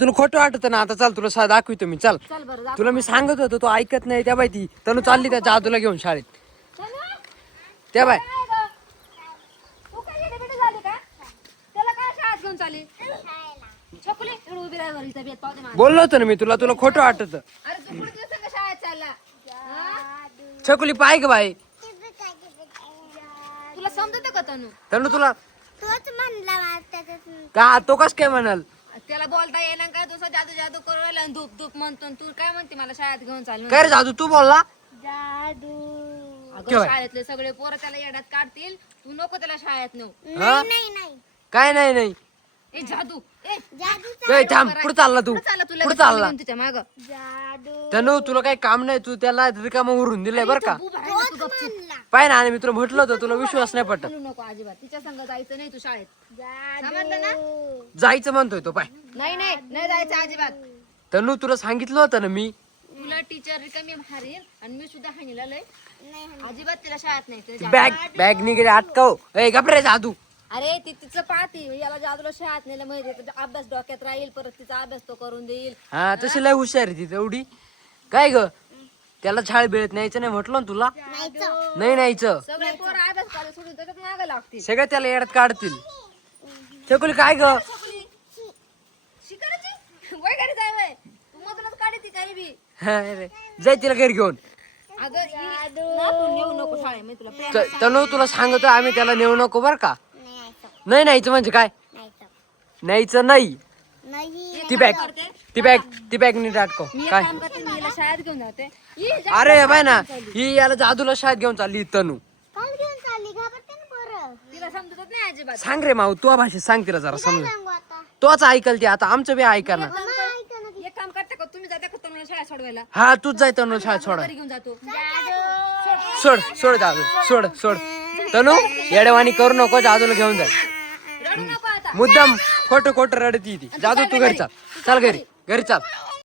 तुला खोटं वाटत ना आता, चल तुला दाखवितो मी. चल चल बरं दाखव. तुला मी सांगत होतो, तो ऐकत नाही. त्या बाई ती तनु चालली त्या जादूला घेऊन शाळेत. त्या बाय तू काय येडे-बिडे झाली का? त्याला काय शाळेत घेऊन चालली? छकुली, इकडे उभी राहा बरं, इथं बेत पाहू दे मला. बोललो होतो ना मी तुला, तुला खोटं वाटत. अरे तू कुठे दिवसांनी शाळेत चालला? हा? छकुली पाय ग बाई. तुला समजतं का तनु? तनु तुला तोच म्हणला का तो कस काय म्हणाल? त्याला बोलता येईना काय, दुसरा जादू जादू करू राहिला आणि धूप धूप म्हणतो आणि तू काय म्हणते मला शाळेत घेऊन चाल? काय रे जादू तू बोलला? जादू. अगं ठेवाय. शाळेतले सगळे पोरं त्याला येड्यात काढतील, तू नको त्याला शाळेत नेऊ. हा? नाही काय नाही नाही. ए जादू, ए जादू काय थांब, पुढे चालला तू. कुठं चालला तुला? पुढे चालला. तिच्या माग जादू तनु तुला काही काम नाही, तू त्याला रिकामं उरून दिलंय बरं का. म्हणला पाय ना, आणि मी तुला म्हटलं होतं, तुला विश्वास नाही पटत. बोलू नको अजिबात, तिच्या संग जायचं नाही तू शाळेत. समजलं ना? जादू. जायचं म्हणतोय तो. पाय नाही नाही नाही जायचं अजिबात. तनु तुला सांगितलं होतं ना मी. तुला टीचर रिकामी हारीन आणि मी सुद्धा हानीला लय. अजिबात तिला शाळेत नाही तुझ्या बॅग निघे अटकाव. ए गपरे जादू. अरे ती तिचं पाहती याला जादूला शाळेत नेलं म्हणजे त्याचा अभ्यास डोक्यात राहील, परत तिचा अभ्यास तो करून देईल. हा तशी लय हुशार आहे ती तेवढी. काय ग त्याला शाळेत बेळत न्यायचं नाही म्हटलं ना तुला. नाही न्यायचं. सगळे पोरं अभ्यास करायला सोडून त्याच्यात मागं लागतील. सगळं त्याला येड्यात काढतील. छकुली काय ग? शिकायची वय घरी जाय वय, तू मधूनच काढी काही बी. जाय तिला घरी घेऊन. अगं ना तू नेऊ नको शाळेमध्ये, तुला प्रेम तनु तुला सांगतो आम्ही त्याला नेऊ नको बर का. नाही न्यायचं म्हणजे काय? न्यायचं नाही. नाही ती बॅग नीट अटकव. मी एक काय काम करते, मी हिला शाळेत घेऊन जाते. ही जा- अरे बाय ना, ही याला जादूला शाळेत घेऊन चालली तनु. काल घेऊन चालली घाबरते ना पोरं. तिला समजत नाही अजिबात. सांग रे माऊ, तू भाषेत सांग तिला जरा समज. सांगू आता तोच ऐकल ती आता, आमचं बी ऐका ना. एक काम करते का, तुम्ही जाता का तरुणाला शाळेत सोडवायला? हा तूच जाय तनु शाळेत सोडा. घरी घेऊन जातो. सोड जादू, सोड तनु येडेवाणी करू नको, जादूला घेऊन जाय. रडू नको आता. मुद्दाम खोटं रडती ती. जादू तू घरी चाल घरी चाल.